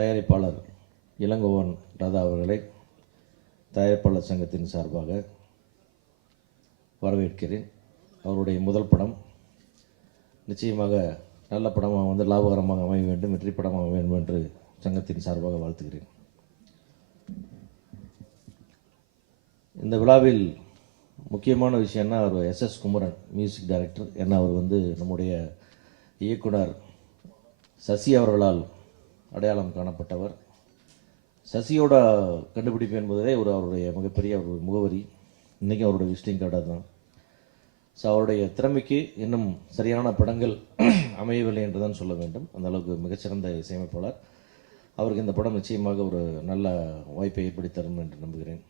தயாரிப்பாளர் இளங்கோவன் ராதா அவர்களை தயாரிப்பாளர் சங்கத்தின் சார்பாக வரவேற்கிறேன். அவருடைய முதல் படம் நிச்சயமாக நல்ல படமாக வந்து லாபகரமாக அமைய வேண்டும், வெற்றி படமாக அமைய வேண்டும் என்று சங்கத்தின் சார்பாக வாழ்த்துகிறேன். இந்த விழாவில் முக்கியமான விஷயம்னா அவர் SS குமரன் மியூசிக் டைரக்டர். ஏன்னா அவர் வந்து நம்முடைய இயக்குனர் சசி அவர்களால் அடையாளம் காணப்பட்டவர். சசியோட கண்டுபிடிப்பு என்பதே அவருடைய மிகப்பெரிய ஒரு முகவரி. இன்றைக்கும் அவருடைய விசிட்டிங் கார்டாக தான். ஸோ அவருடைய திறமைக்கு இன்னும் சரியான படங்கள் அமையவில்லை என்று தான் சொல்ல வேண்டும். அந்த அளவுக்கு மிகச்சிறந்த இசையமைப்பாளர். அவருக்கு இந்த படம் நிச்சயமாக ஒரு நல்ல வாய்ப்பை ஏற்படுத்தி தரும் என்று நம்புகிறேன்.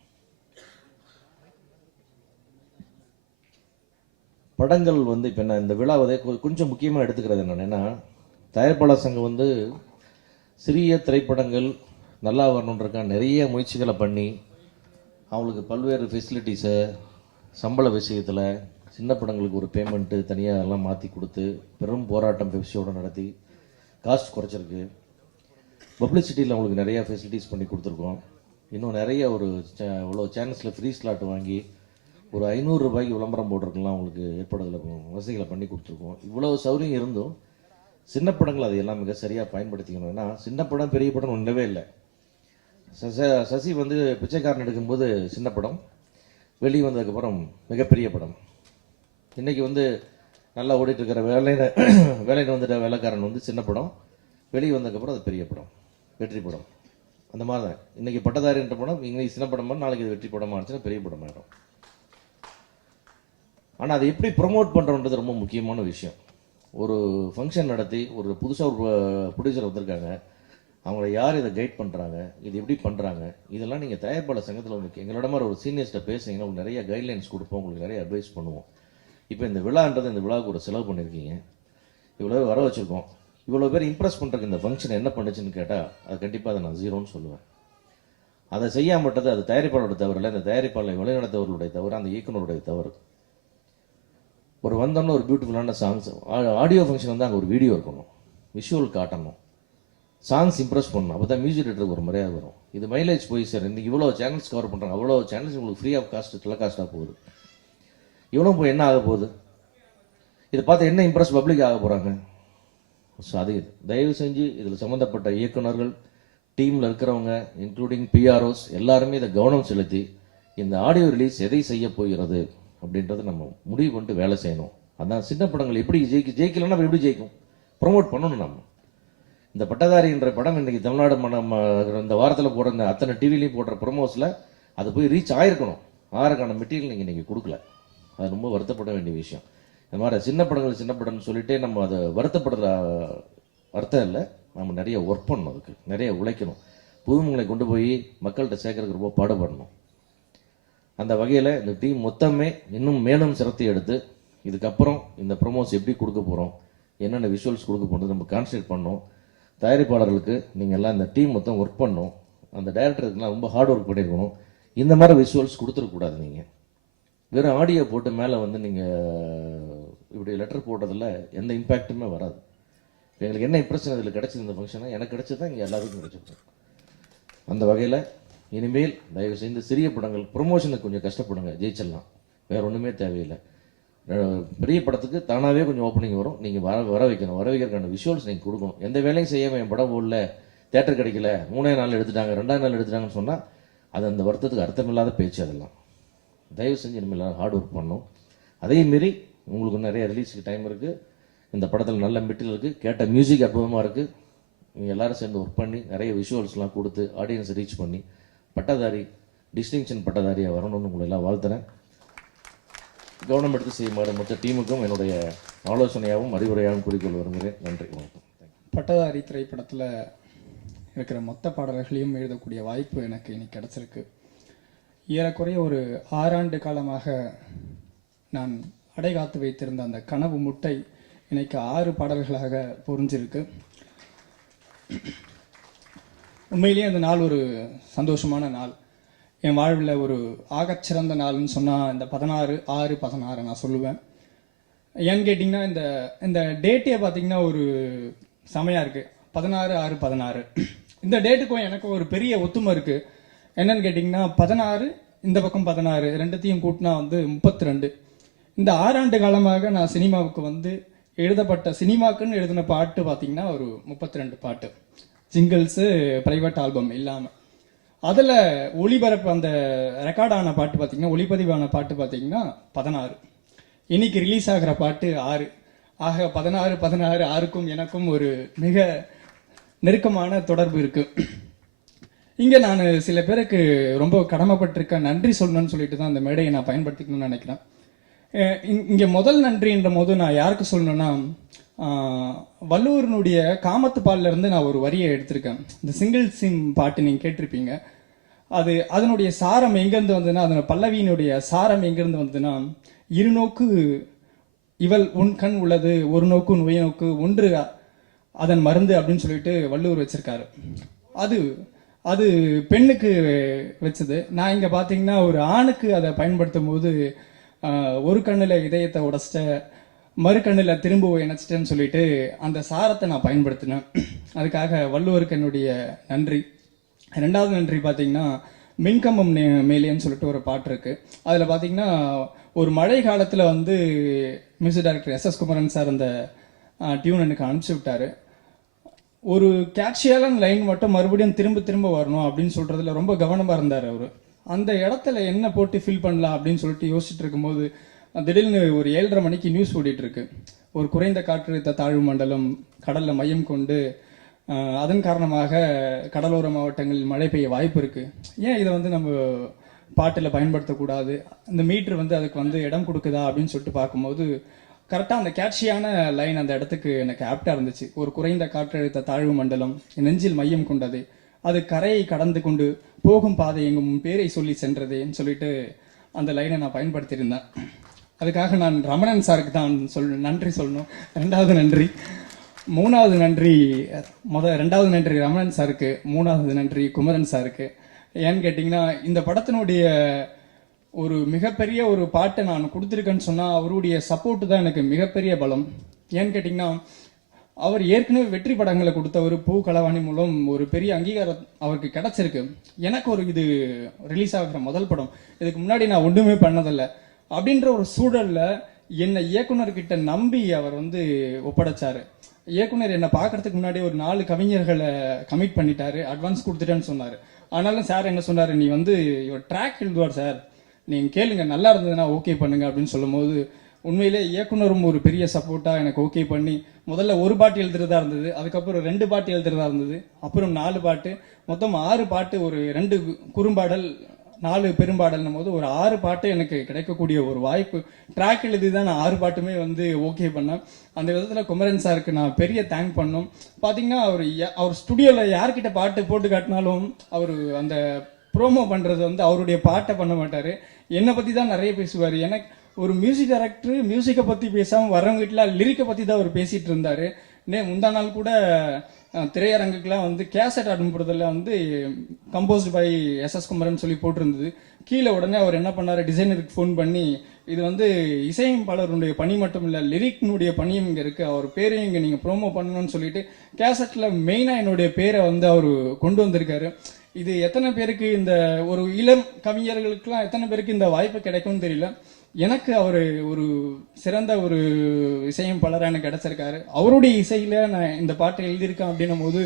படங்கள் வந்து இப்போ நான் இந்த விழாவதை கொஞ்சம் முக்கியமாக எடுத்துக்கிறது என்னென்னா, தயாரிப்பாளர் சங்கம் வந்து சிறிய திரைப்படங்கள் நல்லா வரணுன்றக்காக நிறைய முயற்சிகளை பண்ணி அவங்களுக்கு பல்வேறு ஃபெசிலிட்டிஸை சம்பள விஷயத்தில் சின்ன படங்களுக்கு ஒரு பேமெண்ட்டு தனியாக எல்லாம் மாற்றி கொடுத்து பெரும் போராட்டம் பெப்சியோடு நடத்தி காஸ்ட் குறைச்சிருக்கு. பப்ளிசிட்டியில் அவங்களுக்கு நிறையா ஃபெசிலிட்டிஸ் பண்ணி கொடுத்துருக்கோம். இன்னும் நிறைய இவ்வளோ சேனல்ஸில் ஃப்ரீ ஸ்லாட் வாங்கி ஒரு 500 ரூபாய்க்கு விளம்பரம் போட்டிருக்கலாம் அவங்களுக்கு ஏற்பாடுகளை வசதிகளை பண்ணி கொடுத்துருக்கோம். இவ்வளோ சௌரியம் இருந்தும் சின்ன படங்கள் அதையெல்லாம் மிக சரியாக பயன்படுத்திக்கணும். ஏன்னா சின்ன படம் பெரிய படம் ஒன்றவே இல்லை. சசி வந்து பிச்சைக்காரன் எடுக்கும்போது சின்ன படம், வெளியே வந்ததுக்கப்புறம் மிகப்பெரிய படம். இன்றைக்கி வந்து நல்லா ஓடிட்டுருக்கிற வேலையில் வந்துட்ட வேலைக்காரன் வந்து சின்ன படம், வெளியே வந்ததுக்கப்புறம் அது பெரிய படம், வெற்றி படம். அந்த மாதிரி தான் இன்றைக்கி பட்டதாரின்ற படம் இன்னைக்கு சின்ன படமாக, நாளைக்கு இது வெற்றி படமாக இருந்துச்சுன்னா பெரிய படம் ஆகிடும். ஆனால் அதை எப்படி ப்ரொமோட் பண்ணுறோன்றது ரொம்ப முக்கியமான விஷயம். ஒரு ஃபங்க்ஷன் நடத்தி ஒரு புதுசாக ஒரு ப்ரொடியூசர் வந்திருக்காங்க, அவங்கள யார் இதை கைட் பண்ணுறாங்க, இது எப்படி பண்ணுறாங்க, இதெல்லாம் நீங்கள் தயாரிப்பாளர் சங்கத்தில் வந்து எங்களோட மாதிரி ஒரு சீனியர்ஸ்ட்டை பேசுனீங்கன்னா உங்களுக்கு நிறைய கைட்லைன்ஸ் கொடுப்போம், உங்களுக்கு நிறைய அட்வைஸ் பண்ணுவோம். இப்போ இந்த விழான்றது, இந்த விழாவுக்கு ஒரு செலவு பண்ணியிருக்கீங்க, இவ்வளோ வர வச்சுருக்கோம், இவ்வளோ பேர் இம்ப்ரெஸ் பண்ணுறதுக்கு இந்த ஃபங்க்ஷன் என்ன பண்ணுச்சுன்னு கேட்டால் அது கண்டிப்பாக அதை நான் 0ன்னு சொல்லுவேன். அதை செய்யாமட்டது அது தயாரிப்பாளரோட தவறு இல்லை, இந்த தயாரிப்பாளரை வழிநடத்தவர்களுடைய தவறு, அந்த இயக்குனருடைய தவறு. ஒரு வந்தோம்னா ஒரு பியூட்டிஃபுல்லான சாங்ஸ், ஆடியோ ஃபங்க்ஷன் வந்து அங்கே ஒரு வீடியோ இருக்கணும், விஷுவல் காட்டணும், சாங்ஸ் இம்ப்ரெஸ் பண்ணணும், அப்போ தான் மியூசிக் டேரக்டருக்கு ஒரு மரியாதை வரும். இது மைலேஜ் போய் சார் இன்றைக்கி இவ்வளோ சேனல்ஸ் கவர் பண்ணுறாங்க, அவ்வளோ சேனல்ஸ் உங்களுக்கு ஃப்ரீ ஆஃப் காஸ்ட் டெலிகாஸ்ட்டாக போகுது. இவ்வளோ போய் என்ன ஆக போகுது, இதை பார்த்து என்ன இம்ப்ரெஸ் பப்ளிக் ஆக போகிறாங்க. ஸோ அது தயவு செஞ்சு இதில் சம்மந்தப்பட்ட இயக்குநர்கள், டீமில் இருக்கிறவங்க, இன்க்ளூடிங் PROs எல்லாருமே இதை கவனம் செலுத்தி இந்த ஆடியோ ரிலீஸ் எதை செய்ய போகிறது அப்படின்றத நம்ம முடிவு பண்ணிட்டு வேலை செய்யணும். அதான் சின்ன படங்கள் எப்படி ஜெயிக்கலன்னா எப்படி ஜெயிக்கும், ப்ரொமோட் பண்ணணும். நம்ம இந்த பட்டதாரின்ற படம் இன்றைக்கி தமிழ்நாடு இந்த வாரத்தில் போடுற இந்த அத்தனை டிவிலையும் போடுற ப்ரொமோஸில் அது போய் ரீச் ஆகிருக்கணும். ஆறுக்கான மெட்டீரியல் நீங்கள் இன்றைக்கி கொடுக்கல, அது ரொம்ப வருத்தப்பட வேண்டிய விஷயம். இந்த மாதிரி சின்ன படம்னு சொல்லிட்டே நம்ம அதை வருத்தப்படுற அர்த்தம் இல்லை. நம்ம நிறைய ஒர்க் பண்ணணும், அதுக்கு நிறைய உழைக்கணும், புதுமுகளை கொண்டு போய் மக்கள்கிட்ட சேர்க்கறதுக்கு ரொம்ப பாடுபடணும். அந்த வகையில் இந்த டீம் மொத்தமே இன்னும் மேலும் சிரத்தை எடுத்து இதுக்கப்புறம் இந்த ப்ரொமோஸ் எப்படி கொடுக்க போகிறோம், என்னென்ன விஷுவல்ஸ் கொடுக்க போகிறது நம்ம கான்சன்ட்ரேட் பண்ணோம். தயாரிப்பாளர்களுக்கு நீங்கள் எல்லாம் இந்த டீம் மொத்தம் ஒர்க் பண்ணணும். அந்த டைரக்டருக்குலாம் ரொம்ப ஹார்ட் ஒர்க் பண்ணியிருக்கணும். இந்த மாதிரி விஷுவல்ஸ் கொடுத்துருக்கூடாது. நீங்கள் வெறும் ஆடியோ போட்டு மேலே வந்து நீங்கள் இப்படி லெட்டர் போடுறதில் எந்த இம்பேக்ட்டுமே வராது. எங்களுக்கு என்ன இம்ப்ரெஷன் இதில் கிடச்சிது இந்த ஃபங்க்ஷனாக எனக்கு கிடச்சது தான் இங்கே எல்லாருக்கும் கிடச்சிருக்கோம். அந்த வகையில் இனிமேல் தயவு செய்து சிறிய படங்கள் ப்ரொமோஷனுக்கு கொஞ்சம் கஷ்டப்படுங்க, ஜெயிச்சிடலாம், வேறு ஒன்றுமே தேவையில்லை. பெரிய படத்துக்கு தானாகவே கொஞ்சம் ஓப்பனிங் வரும், நீங்கள் வர வைக்கிறதுக்கான விஷுவல்ஸ் நீங்கள் கொடுக்கணும். எந்த வேலையும் செய்யாமல் என் படம் ஓடல, தேட்டர் கிடைக்கல, 3 நாள் எடுத்துட்டாங்க, 2ஆவது நாள் எடுத்துட்டாங்கன்னு சொன்னால் அது அந்த வருத்தத்துக்கு அர்த்தமில்லாத பேச்சு. அதெல்லாம் தயவு செஞ்சு இனிமேல் ஹார்ட் ஒர்க் பண்ணணும். அதே மாரி உங்களுக்கு நிறைய ரிலீஸுக்கு டைம் இருக்குது. இந்த படத்தில் நல்ல மெட்டீரியல் இருக்குது, கேட்ட மியூசிக் அற்புதமாக இருக்குது. நீங்கள் எல்லோரும் சேர்ந்து ஒர்க் பண்ணி நிறைய விஷுவல்ஸ்லாம் கொடுத்து ஆடியன்ஸை ரீச் பண்ணி பட்டதாரி டிஸ்டிங்ஷன் பட்டதாரியாக வரணும்னு உங்களை எல்லாம் வாழ்த்துறேன். கவனம் எடுத்து செய்யுமாறு மொத்த டீமுக்கும் என்னுடைய ஆலோசனையாகவும் அறிவுரையாகவும் குறிக்கோள் வருகிறேன். நன்றி, வணக்கம். பட்டதாரி திரைப்படத்தில் இருக்கிற மொத்த பாடல்களையும் எழுதக்கூடிய வாய்ப்பு எனக்கு இன்னைக்கு கிடச்சிருக்கு. ஏறக்குறைய ஒரு 6 ஆண்டு காலமாக நான் அடை காத்து வைத்திருந்த அந்த கனவு முட்டை இன்னைக்கு 6 பாடல்களாக பொறிஞ்சிருக்கு. உண்மையிலேயே அந்த நாள் ஒரு சந்தோஷமான நாள். என் வாழ்வில் ஒரு ஆகச்சிறந்த நாள்னு சொன்னால் இந்த 16/6/16 நான் சொல்லுவேன். ஏன்னு கேட்டிங்கன்னா இந்த டேட்டே பார்த்திங்கன்னா ஒரு செமையாக இருக்குது. 16/6/16 இந்த டேட்டுக்கும் எனக்கும் ஒரு பெரிய ஒத்துமை இருக்கு. என்னன்னு கேட்டிங்கன்னா 16, இந்த பக்கம் 16, ரெண்டுத்தையும் கூட்டினா வந்து 32. இந்த 6 ஆண்டு காலமாக நான் சினிமாவுக்கு வந்து எழுதப்பட்ட சினிமாக்குன்னு எழுதின பாட்டு பார்த்தீங்கன்னா ஒரு 32 பாட்டு, ஜிங்கிள்ஸு, ப்ரைவேட் ஆல்பம் இல்லாமல். அதில் ஒளிபரப்பு அந்த ரெக்கார்ட் ஆன பாட்டு பார்த்தீங்கன்னா, ஒளிப்பதிவான பாட்டு பார்த்தீங்கன்னா 16. இன்னைக்கு ரிலீஸ் ஆகிற பாட்டு 6. ஆக 16 16 6க்கும் எனக்கும் ஒரு மிக நெருக்கமான தொடர்பு இருக்கு. இங்கே நான் சில பேருக்கு ரொம்ப கடமைப்பட்டிருக்கேன், நன்றி சொல்லணும்னு சொல்லிட்டு தான் அந்த மேடையை நான் பயன்படுத்திக்கணும்னு நினைக்கிறேன். இங்கே முதல் நன்றின்ற போது நான் யாருக்கு சொல்லணும்னா, வள்ளுவரனுடைய காமத்து பால்ல இருந்து நான் ஒரு வரியை எடுத்திருக்கேன். இந்த சிங்கிள் சிம் பாட்டு நீங்கள் கேட்டிருப்பீங்க. அதனுடைய சாரம் எங்கேருந்து வந்ததுன்னா, அதனோட பல்லவியினுடைய சாரம் எங்கேருந்து வந்ததுன்னா, இருநோக்கு இவள் உன் கண் உள்ளது, ஒரு நோக்கு நோய் நோக்கு ஒன்று அதன் மருந்து அப்படின்னு சொல்லிட்டு வள்ளுவர் வச்சிருக்காரு. அது பெண்ணுக்கு வச்சது. நான் இங்கே பார்த்தீங்கன்னா ஒரு ஆணுக்கு அதை பயன்படுத்தும் போது, ஒரு கண்ணில் இதயத்தை உடச்சிட்ட, மறு கண்ணில் திரும்ப இணைச்சிட்டேன்னு சொல்லிட்டு அந்த சாரத்தை நான் பயன்படுத்தினேன். அதுக்காக வள்ளுவருக்கு என்னுடைய நன்றி. ரெண்டாவது நன்றி பார்த்தீங்கன்னா, மின்கம்பம் மேலேன்னு சொல்லிட்டு ஒரு பாட்டு இருக்கு. அதில் பார்த்தீங்கன்னா ஒரு மழை காலத்தில் வந்து music director SS. Kumaran sir அந்த டியூன் எனக்கு அனுப்பிச்சி விட்டாரு. ஒரு கேட்சியான லைன் மட்டும் மறுபடியும் திரும்ப திரும்ப வரணும் அப்படின்னு சொல்றதுல ரொம்ப கவனமாக இருந்தார் அவர். அந்த இடத்துல என்ன போட்டு ஃபில் பண்ணலாம் அப்படின்னு சொல்லிட்டு யோசிச்சுட்டு இருக்கும்போது, திடீர்னு ஒரு 7:30 மணிக்கு நியூஸ் ஓடிட்டு இருக்கு. ஒரு குறைந்த காற்றழுத்த தாழ்வு மண்டலம் கடல்ல மையம் கொண்டு, அதன் காரணமாக கடலோர மாவட்டங்களில் மழை பெய்ய வாய்ப்பு இருக்கு. ஏன் இதை வந்து நம்ம பாட்டில் பயன்படுத்தக்கூடாது, இந்த மீட்ரு வந்து அதுக்கு வந்து இடம் கொடுக்குதா அப்படின்னு சொல்லிட்டு பார்க்கும்போது, கரெக்டாக அந்த கேட்சியான லைன் அந்த இடத்துக்கு எனக்கு ஆப்டாக இருந்துச்சு. ஒரு குறைந்த காற்றழுத்த தாழ்வு மண்டலம் நெஞ்சில் மையம் கொண்டது, அது கரையை கடந்து கொண்டு போகும் பாதை எங்கும் பேரை சொல்லி சென்றதேன்னு சொல்லிட்டு அந்த லைனை நான் பயன்படுத்தியிருந்தேன். அதுக்காக நான் ரமணன் சாருக்கு தான் நன்றி சொல்லணும். ரெண்டாவது நன்றி ரமணன் சாருக்கு, மூணாவது நன்றி குமரன் சாருக்கு. ஏன்னு கேட்டிங்கன்னா, இந்த படத்தினுடைய ஒரு மிகப்பெரிய ஒரு பாட்டை நான் கொடுத்துருக்கேன்னு சொன்னால் அவருடைய சப்போர்ட் தான் எனக்கு மிகப்பெரிய பலம். ஏன்னு கேட்டிங்கன்னா, அவர் ஏற்கனவே வெற்றி படங்களை கொடுத்தவர். பூ களவாணி மூலம் ஒரு பெரிய அங்கீகாரம் அவருக்கு கிடைச்சிருக்கு. எனக்கு ஒரு இது ரிலீஸ் ஆகிற முதல் படம், இதுக்கு முன்னாடி நான் ஒன்றுமே பண்ணதில்லை. அப்படின்ற ஒரு சூழலில் என்னை இயக்குனர்கிட்ட நம்பி அவர் வந்து ஒப்படைச்சாரு. இயக்குனர் என்னை பார்க்கறதுக்கு முன்னாடி ஒரு 4 கவிஞர்களை கமிட் பண்ணிட்டாரு, அட்வான்ஸ் கொடுத்துட்டேன்னு சொன்னார். ஆனாலும் சார் என்ன சொன்னார், நீ வந்து இவர் ட்ராக் எழுதுவார் சார், நீங்கள் கேளுங்க, நல்லா இருந்ததுன்னா ஓகே பண்ணுங்க அப்படின்னு சொல்லும் போது, உண்மையிலே இயக்குனரும் ஒரு பெரிய சப்போர்ட்டாக எனக்கு ஓகே பண்ணி, முதல்ல ஒரு பாட்டு எழுதுறதா இருந்தது, அதுக்கப்புறம் 2 பாட்டு எழுதுறதா இருந்தது, அப்புறம் 4 பாட்டு, மொத்தம் 6 பாட்டு, ஒரு 2 குறும்பாடல், 4 பெரும்பாடல்னும் போது ஒரு 6 பாட்டு எனக்கு கிடைக்கக்கூடிய ஒரு வாய்ப்பு. ட்ராக் எழுதி தான் நான் 6 பாட்டுமே வந்து ஓகே பண்ணேன். அந்த விதத்தில் குமரன் சாருக்கு நான் பெரிய தேங்க் பண்ணோம். பார்த்தீங்கன்னா அவர் ஸ்டுடியோவில் யார்கிட்ட பாட்டு போட்டு காட்டினாலும் அவர் அந்த ப்ரோமோ பண்ணுறது வந்து அவருடைய பாட்டை பண்ண மாட்டார், என்னை பற்றி தான் நிறைய பேசுவார். எனக்கு ஒரு மியூசிக் டைரக்டர் மியூசிக்கை பற்றி பேசாமல் வரவங்க வீட்டில் லிரிக்கை பற்றி தான் அவர் பேசிகிட்டு இருந்தார். முந்தா நாள் கூட திரையரங்குக்கெலாம் வந்து கேசட் அனுப்புறதுல வந்து கம்போஸ்டு பை எஸ்.எஸ். குமரன் சொல்லி போட்டிருந்தது. கீழே உடனே அவர் என்ன பண்ணார், டிசைனருக்கு ஃபோன் பண்ணி, இது வந்து இசையமைப்பாளருடைய பணி மட்டும் இல்லை, லிரிக்னுடைய பணியும் இங்கே இருக்குது, அவர் பேரையும் இங்கே நீங்கள் ப்ரோமோ பண்ணணும்னு சொல்லிட்டு கேசட்டில் மெயினாக என்னுடைய பேரை வந்து அவர் கொண்டு வந்திருக்காரு. இது எத்தனை பேருக்கு, இந்த ஒரு இளம் கவிஞர்களுக்கெல்லாம் எத்தனை பேருக்கு இந்த வாய்ப்பு கிடைக்கும்னு தெரியல. எனக்கு அவர் ஒரு சிறந்த ஒரு இசையமைப்பாளராக எனக்கு கிடைச்சிருக்காரு. அவருடைய இசையில் நான் இந்த பாட்டை எழுதியிருக்கேன் அப்படின்னும் போது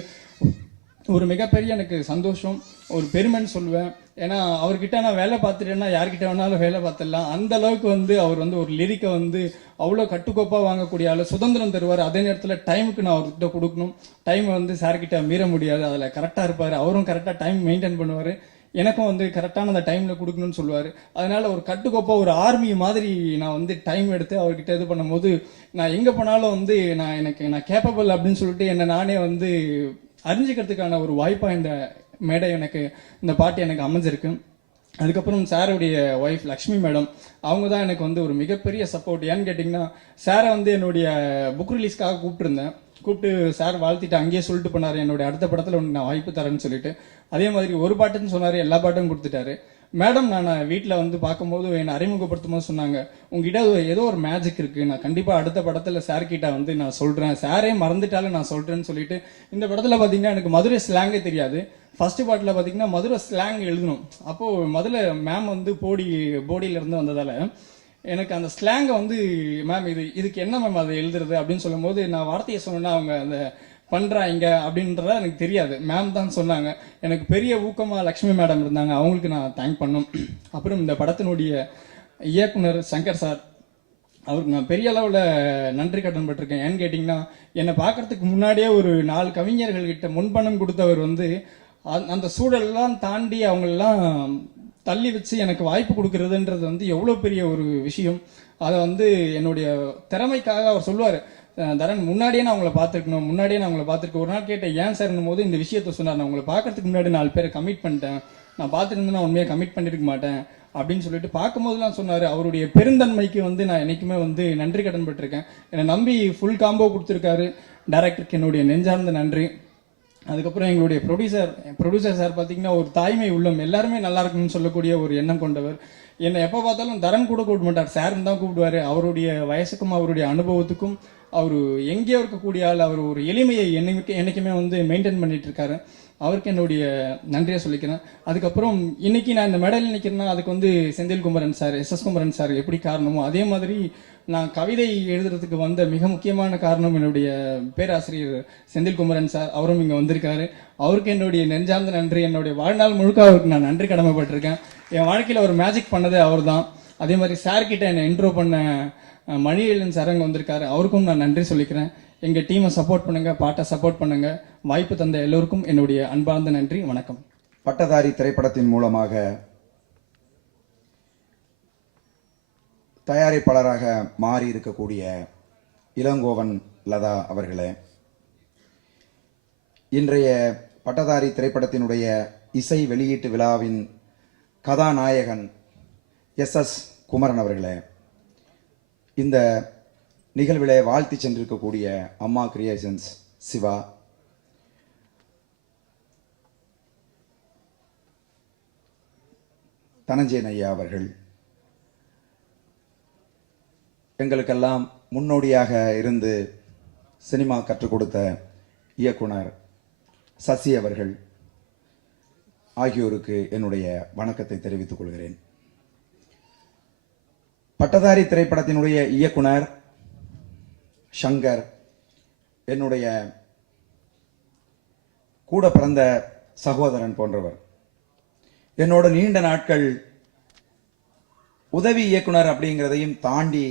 ஒரு மிகப்பெரிய எனக்கு சந்தோஷம், ஒரு பெருமைன்னு சொல்லுவேன். ஏன்னா அவர்கிட்ட நான் வேலை பார்த்துட்டேன்னா யார்கிட்ட வேணாலும் வேலை பார்த்துடலாம். அந்த அளவுக்கு வந்து அவர் வந்து ஒரு லிரிக்கை வந்து அவ்வளோ கட்டுக்கோப்பாக வாங்கக்கூடிய ஆள், சுதந்திரம் தருவார். அதே நேரத்தில் டைமுக்கு நான் அவர்கிட்ட கொடுக்கணும், டைமை வந்து சார்கிட்ட மீற முடியாது, அதில் கரெக்டாக இருப்பார். அவரும் கரெக்டாக டைம் மெயின்டைன் பண்ணுவார், எனக்கும் வந்து கரெக்டான அந்த டைமில் கொடுக்கணும்னு சொல்லுவார். அதனால் ஒரு கட்டுக்கோப்பாக ஒரு ஆர்மி மாதிரி நான் வந்து டைம் எடுத்து அவர்கிட்ட இது பண்ணும்போது, நான் எங்கே போனாலும் வந்து நான் கேப்பபிள் அப்படின்னு சொல்லிட்டு என்னை நானே வந்து அறிஞ்சிக்கிறதுக்கான ஒரு வாய்ப்பாக இந்த மேடை எனக்கு, இந்த பாட்டு எனக்கு அமைஞ்சிருக்கு. அதுக்கப்புறம் சாருடைய ஒய்ஃப் லக்ஷ்மி மேடம், அவங்க தான் எனக்கு வந்து ஒரு மிகப்பெரிய சப்போர்ட். ஏன்னு கேட்டிங்கன்னா, சாரை வந்து என்னுடைய புக் ரிலீஸ்க்காக கூப்பிட்டு சார் வாழ்த்திட்டு அங்கேயே சொல்லிட்டு போனார், என்னுடைய அடுத்த படத்தில் ஒன்று நான் வாய்ப்பு தரேன்னு சொல்லிட்டு. அதே மாதிரி ஒரு பாட்டுன்னு சொன்னார், எல்லா பாட்டும் கொடுத்துட்டாரு. மேடம் நான் வீட்டில் வந்து பார்க்கும்போது என்னை அறிமுகப்படுத்தும் போது சொன்னாங்க, உங்ககிட்ட ஏதோ ஒரு மேஜிக் இருக்குது, நான் கண்டிப்பாக அடுத்த படத்தில் சார் கிட்ட வந்து நான் சொல்கிறேன், சாரே மறந்துட்டாலும் நான் சொல்கிறேன்னு சொல்லிட்டு. இந்த படத்தில் பார்த்தீங்கன்னா எனக்கு மதுரை ஸ்லாங்கே தெரியாது. ஃபர்ஸ்ட் பாட்டில் பார்த்தீங்கன்னா மதுரை ஸ்லாங் எழுதணும். அப்போது முதல்ல மேம் வந்து போடியிலேருந்து வந்ததால் எனக்கு அந்த ஸ்லாங்கை வந்து, மேம் இதுக்கு என்ன மேம் அதை எழுதுறது அப்படின்னு சொல்லும்போது, நான் வார்த்தையை சொன்னேன்னா அவங்க அந்த பண்ணுறாங்க அப்படின்றத எனக்கு தெரியாது. மேம் தான் சொன்னாங்க. எனக்கு பெரிய ஊக்கமாக லக்ஷ்மி மேடம் இருந்தாங்க, அவங்களுக்கு நான் தேங்க் பண்ணோம். அப்புறம் இந்த படத்தினுடைய இயக்குனர் சங்கர் சார், அவருக்கு நான் பெரிய அளவில் நன்றி கடன் பட்டிருக்கேன். ஏன்னு கேட்டிங்கன்னா, என்னை பார்க்கறதுக்கு முன்னாடியே ஒரு 4 கவிஞர்கள்கிட்ட முன்பணம் கொடுத்தவர் வந்து அந்த சூழலெல்லாம் தாண்டி அவங்களெல்லாம் தள்ளி வச்சு எனக்கு வாய்ப்பு கொடுக்கறதுன்றது வந்து எவ்வளோ பெரிய ஒரு விஷயம். அதை வந்து என்னுடைய திறமைக்காக அவர் சொல்லுவார், தரன் முன்னாடியே நான் உங்களை பார்த்துருக்கணும், முன்னாடியே நான் உங்களை பார்த்துருக்கேன். ஒரு நாள் கேட்டேன் ஏன் சார்னும் போது இந்த விஷயத்த சொன்னார், நான் உங்களை பார்க்கறதுக்கு முன்னாடி 4 பேரை கமிட் பண்ணிட்டேன், நான் பார்த்துருந்தேன், நான் உண்மையாக கமிட் பண்ணியிருக்க மாட்டேன் அப்படின்னு சொல்லிட்டு பார்க்கும்போதுலாம் சொன்னார். அவருடைய பெருந்தன்மைக்கு வந்து நான் என்றைக்குமே வந்து நன்றி கடன் பட்டிருக்கேன். என்னை நம்பி ஃபுல் காம்போ கொடுத்துருக்காரு. டைரக்டருக்கு என்னுடைய நெஞ்சார்ந்த நன்றி. அதுக்கப்புறம் எங்களுடைய ப்ரொடியூசர் சார் பார்த்தீங்கன்னா ஒரு தாய்மை உள்ளம், எல்லாருமே நல்லா இருக்கணும்னு சொல்லக்கூடிய ஒரு எண்ணம் கொண்டவர். என்னை எப்போ பார்த்தாலும் தரன் கூட கூப்பிட மாட்டார், சார்னு தான் கூப்பிடுவார். அவருடைய வயசுக்கும் அவருடைய அனுபவத்துக்கும் அவர் எங்கேயோ இருக்கக்கூடிய ஆள், அவர் ஒரு எளிமையை என்னைக்குமே வந்து மெயின்டைன் பண்ணிட்டு இருக்காரு. அவருக்கு என்னுடைய நன்றியை சொல்லிக்கிறேன். அதுக்கப்புறம் இன்னைக்கு நான் இந்த மேடையில் நிற்கிறேன்னா அதுக்கு வந்து Senthil Kumaran sir, S Kumaran sir எப்படி காரணமோ அதே மாதிரி நான் கவிதை எழுதுறதுக்கு வந்த மிக முக்கியமான காரணம் என்னுடைய பேராசிரியர் செந்தில் குமரன் சார். அவரும் இங்கே வந்திருக்காரு. அவருக்கு என்னுடைய நெஞ்சார்ந்த நன்றி. என்னுடைய வாழ்நாள் முழுக்க அவருக்கு நான் நன்றி கடமைப்பட்டிருக்கேன். என் வாழ்க்கையில் ஒரு மேஜிக் பண்ணதே அவர் தான். அதே மாதிரி சார்கிட்ட என்னை இன்ட்ரோ பண்ண மணியலன் சார் அங்கே வந்திருக்காரு, அவருக்கும் நான் நன்றி சொல்லிக்கிறேன். எங்கள் டீமை சப்போர்ட் பண்ணுங்க, பாட்டை சப்போர்ட் பண்ணுங்க. வாய்ப்பு தந்த எல்லோருக்கும் என்னுடைய அன்பார்ந்த நன்றி. வணக்கம். பட்டதாரி திரைப்படத்தின் மூலமாக தயாரிப்பாளராக மாறி இருக்கக்கூடிய இளங்கோவன் லதா அவர்களே, இன்றைய பட்டதாரி திரைப்படத்தினுடைய இசை வெளியீட்டு விழாவின் கதாநாயகன் எஸ் குமரன் அவர்களே, இந்த நிகழ்விலே வாழ்த்தி சென்றிருக்கக்கூடிய அம்மா கிரியேஷன்ஸ் சிவா, தனஞ்சயன் ஐயா அவர்கள், எங்களுக்கெல்லாம் முன்னோடியாக இருந்து சினிமா கற்றுக் கொடுத்த இயக்குனர் சசி அவர்கள் ஆகியோருக்கு என்னுடைய வணக்கத்தை தெரிவித்துக் கொள்கிறேன். பட்டதாரி திரைப்படத்தினுடைய இயக்குனர் சங்கர் என்னுடைய கூட பிறந்த சகோதரன் போன்றவர். என்னோட நீண்ட நாட்கள் உதவி இயக்குனர் அப்படிங்கிறதையும் தாண்டி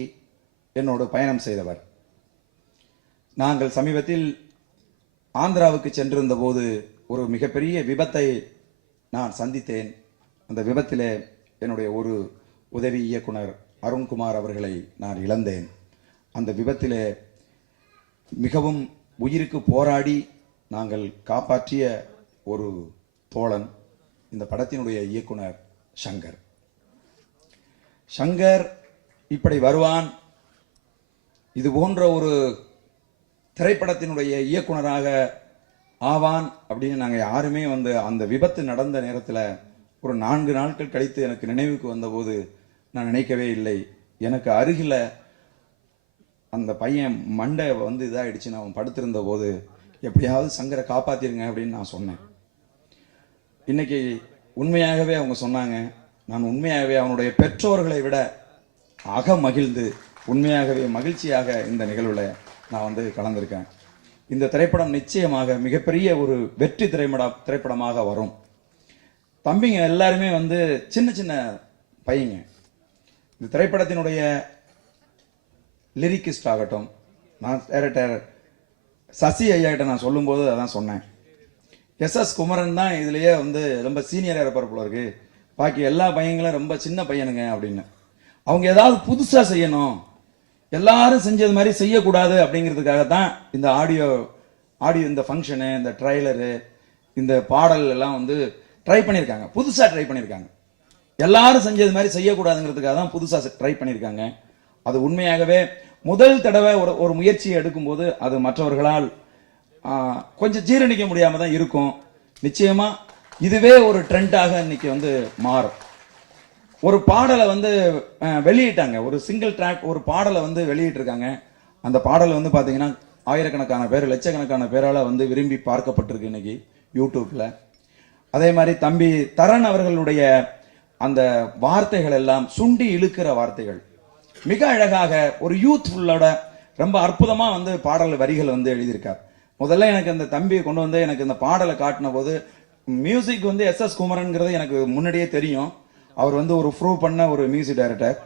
என்னோடு பயணம் செய்தவர். நாங்கள் சமீபத்தில் ஆந்திராவுக்கு சென்றிருந்த போது ஒரு மிகப்பெரிய விபத்தை நான் சந்தித்தேன். அந்த விபத்திலே என்னுடைய ஒரு உதவி இயக்குனர் அருண்குமார் அவர்களை நான் இழந்தேன். அந்த விபத்திலே மிகவும் உயிருக்கு போராடி நாங்கள் காப்பாற்றிய ஒரு தோழன் இந்த படத்தினுடைய இயக்குனர் சங்கர். சங்கர் இப்படி வருவான், இது போன்ற ஒரு திரைப்படத்தினுடைய இயக்குனராக ஆவான் அப்படின்னு நாங்கள் யாருமே வந்து அந்த விபத்து நடந்த நேரத்தில் ஒரு 4 நாட்கள் கழித்து எனக்கு நினைவுக்கு வந்தபோது நான் நினைக்கவே இல்லை. எனக்கு அருகில் அந்த பையன் மண்டை வந்து இதாகிடுச்சு, நான் படுத்திருந்த போது எப்படியாவது சங்கரை காப்பாத்திருங்க அப்படின்னு நான் சொன்னேன். இன்னைக்கு உண்மையாகவே அவங்க சொன்னாங்க. நான் உண்மையாகவே அவனுடைய பெற்றோர்களை விட மகிழ்ந்து உண்மையாகவே மகிழ்ச்சியாக இந்த நிகழ்வில் நான் வந்து கலந்திருக்கேன். இந்த திரைப்படம் நிச்சயமாக மிகப்பெரிய ஒரு வெற்றி திரைப்படமாக வரும். தம்பிங்க எல்லாருமே வந்து சின்ன சின்ன பையங்க. இந்த திரைப்படத்தினுடைய லிரிக்கிஸ்ட் ஆகட்டும், நான் டைரக்டர் சசி ஐயா கிட்ட நான் சொல்லும்போது அதான் சொன்னேன், எஸ் குமரன் தான் இதுலயே வந்து ரொம்ப சீனியராக இருப்பார் போல இருக்கு, பாக்கி எல்லா பையங்களும் ரொம்ப சின்ன பையனுங்க அப்படின்னு. அவங்க ஏதாவது புதுசா செய்யணும், எல்லாரும் செஞ்சது மாதிரி செய்யக்கூடாது அப்படிங்கிறதுக்காக தான் இந்த ஆடியோ இந்த ஃபங்க்ஷனு, இந்த ட்ரைலரு, இந்த பாடல் எல்லாம் வந்து ட்ரை பண்ணியிருக்காங்க, புதுசா ட்ரை பண்ணியிருக்காங்க. எல்லாரும் செஞ்சது மாதிரி செய்யக்கூடாதுங்கிறதுக்காக தான் புதுசா ட்ரை பண்ணியிருக்காங்க. அது உண்மையாகவே முதல் தடவை ஒரு முயற்சியை எடுக்கும்போது அது மற்றவர்களால் கொஞ்சம் ஜீரணிக்க முடியாம தான் இருக்கும். நிச்சயமா இதுவே ஒரு ட்ரெண்டாக இன்னைக்கு வந்து மாறும். ஒரு பாடலை வந்து வெளியிட்டாங்க. ஒரு சிங்கிள் ட்ராக் ஒரு பாடலை வந்து வெளியிட்டிருக்காங்க. அந்த பாடல் வந்து பாத்தீங்கன்னா ஆயிரக்கணக்கான பேர், லட்சக்கணக்கான பேரால வந்து விரும்பி பார்க்கப்பட்டிருக்கு இன்னைக்கு யூடியூப்ல. அதே மாதிரி தம்பி தரன் அவர்களுடைய அந்த வார்த்தைகள் எல்லாம் சுண்டி இழுக்கிற வார்த்தைகள், மிக அழகாக ஒரு யூத்ஃபுல்லோட ரொம்ப அற்புதமா வந்து பாடல் வரிகள் வந்து எழுதியிருக்கார். முதல்ல எனக்கு அந்த தம்பியை கொண்டு வந்து எனக்கு இந்த பாடலை காட்டின போது, மியூசிக் வந்து எஸ்.எஸ். குமரன்ங்கிறது எனக்கு முன்னாடியே தெரியும். அவர் வந்து ஒரு ப்ரூவ் பண்ண ஒரு மியூசிக் டைரக்டர்.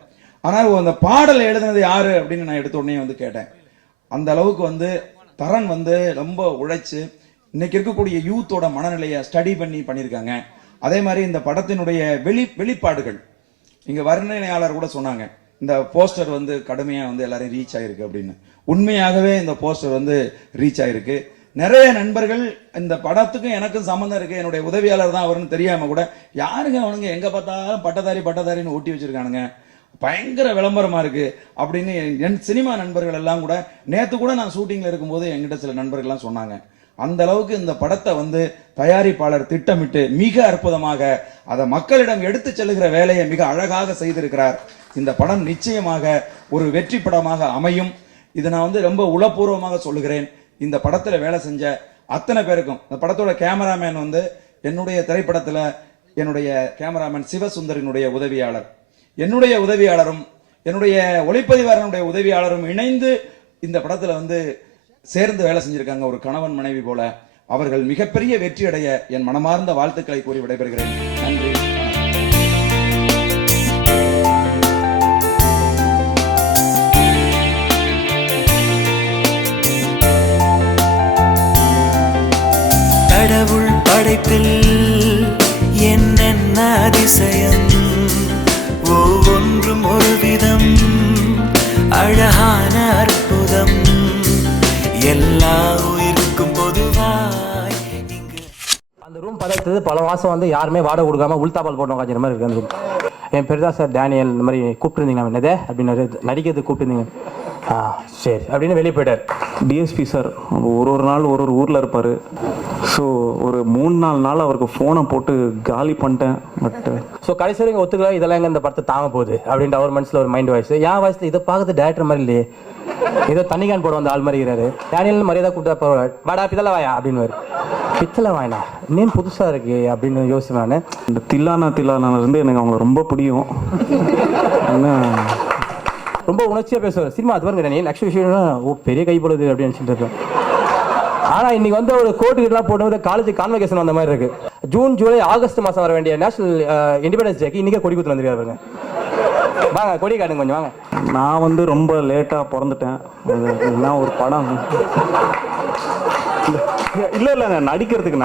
ஆனால் அந்த பாடலை எழுதினது யாரு அப்படின்னு நான் எடுத்த உடனே வந்து கேட்டேன். அந்த அளவுக்கு வந்து தரன் வந்து ரொம்ப உழைச்சு இன்னைக்கு இருக்கக்கூடிய யூத்தோட மனநிலையை ஸ்டடி பண்ணியிருக்காங்க. அதே மாதிரி இந்த படத்தினுடைய வெளிப்பாடுகள், இங்க வர்ணனையாளர் கூட சொன்னாங்க, இந்த போஸ்டர் வந்து கடுமையா வந்து எல்லாரையும் ரீச் ஆயிருக்கு அப்படின்னு. உண்மையாகவே இந்த போஸ்டர் வந்து ரீச் ஆயிருக்கு. நிறைய நண்பர்கள் இந்த படத்துக்கும் எனக்கும் சம்பந்தம் இருக்கு, என்னுடைய உதவியாளர் தான் அவருன்னு தெரியாம கூட, யாருங்க அவனுங்க எங்க பார்த்தாலும் பட்டதாரின்னு ஊட்டி வச்சிருக்கானுங்க, பயங்கர விளம்பரமா இருக்கு அப்படின்னு என் சினிமா நண்பர்கள் எல்லாம் கூட நேத்து கூட நான் ஷூட்டிங்ல இருக்கும்போது என்கிட்ட சில நண்பர்கள்லாம் சொன்னாங்க. அந்த அளவுக்கு இந்த படத்தை வந்து தயாரிப்பாளர் திட்டமிட்டு மிக அற்புதமாக அதை மக்களிடம் எடுத்து செல்லுகிற வேலையை மிக அழகாக செய்திருக்கிறார். இந்த படம் நிச்சயமாக ஒரு வெற்றி படமாக அமையும். இதை நான் வந்து ரொம்ப உளப்பூர்வமாக சொல்லுகிறேன். இந்த படத்துல வேலை செஞ்ச அத்தனை பேருக்கும், இந்த படத்தோட கேமராமேன் வந்து என்னுடைய திரைப்படத்துல என்னுடைய கேமராமேன் சிவசுந்தரினுடைய உதவியாளர், என்னுடைய உதவியாளரும் என்னுடைய ஒளிப்பதிவாளனுடைய உதவியாளரும் இணைந்து இந்த படத்துல வந்து சேர்ந்து வேலை செஞ்சிருக்காங்க, ஒரு கணவன் மனைவி போல. அவர்கள் மிகப்பெரிய வெற்றி அடைய என் மனமார்ந்த வாழ்த்துக்களை கூறி விடைபெறுகிறேன். நன்றி. கடவுள் படைப்பில் என்னென்ன அதிசயம், ஒவ்வொன்றும் ஒரு விதம் அழகான அற்புதம், எல்லா உயிருக்கும் பொதுவாய் இங்கு. அந்த ரூம் பதட்டது பல மாதம் வந்து யாருமே வாடகை கொடுக்காம உள்தாப்பால் போட்டு உட்காந்துற மாதிரி இருக்கு அந்த ரூம். என் பேர் தான் சார் டேனியல், இந்த மாதிரி கூப்பிட்டுருந்தீங்க என்னதே அப்படின்னு நடிக்கிறது கூப்பிட்டுருந்தீங்க. சரி அப்படின்னு வெளியே போயிட்டார். டிஎஸ்பி சார் ஒரு நாள் ஒரு ஊரில் இருப்பார். ஸோ ஒரு 3-4 நாள் அவருக்கு ஃபோனை போட்டு காலி பண்ணிட்டேன். பட் ஸோ கடைசி வரைக்கும் ஒத்துக்கல, இதெல்லாம் எங்கே இந்த படத்தை தாங்க போகுது அப்படின்ட்டு அவர் மனசில் ஒரு மைண்ட் வாய்ஸ். என் வாய்ஸில் இதை பார்க்குறது டேரக்டர் மாதிரி இல்லையே, ஏதோ தண்ணிக்கான் போட வந்த ஆள் மாதிரி இருக்கிறாரு. டேனியல் மரியாதை கூப்பிட்டா வாடா பித்தளை வாயா அப்படின்னு. பித்தளை வாயினா நேம் புதுசாக இருக்கு அப்படின்னு யோசிச்சு நான். இந்த தில்லானா இருந்து எனக்கு அவங்களை ரொம்ப பிடிக்கும். என்ன ரொம்ப உணர்ச்சியாக பேசுவார். சினிமா அது பாருங்க, நீ நெக்ஸ்ட் விஷயம்னா ஓ பெரிய கை போடுது அப்படின்னு நினச்சிட்டு இருக்கேன். ஆனால் இன்னைக்கு வந்து ஒரு கோர்ட்டுக்கிட்டலாம் போட்டு காலேஜ் கான்வெகேஷன் வந்த மாதிரி இருக்கு. ஜூன் ஜூலை ஆகஸ்ட் மாதம் வர வேண்டிய நேஷனல் இண்டிபெண்டன்ஸ் டேக்கு இன்னைக்கே கொடி குத்து வந்துருக்காருங்க. வாங்க கொடி காட்டுங்க கொஞ்சம் வாங்க. நான் வந்து ரொம்ப லேட்டாக பிறந்துட்டேன். நான் ஒரு படம் இல்லை நடிக்கிறதுக்கு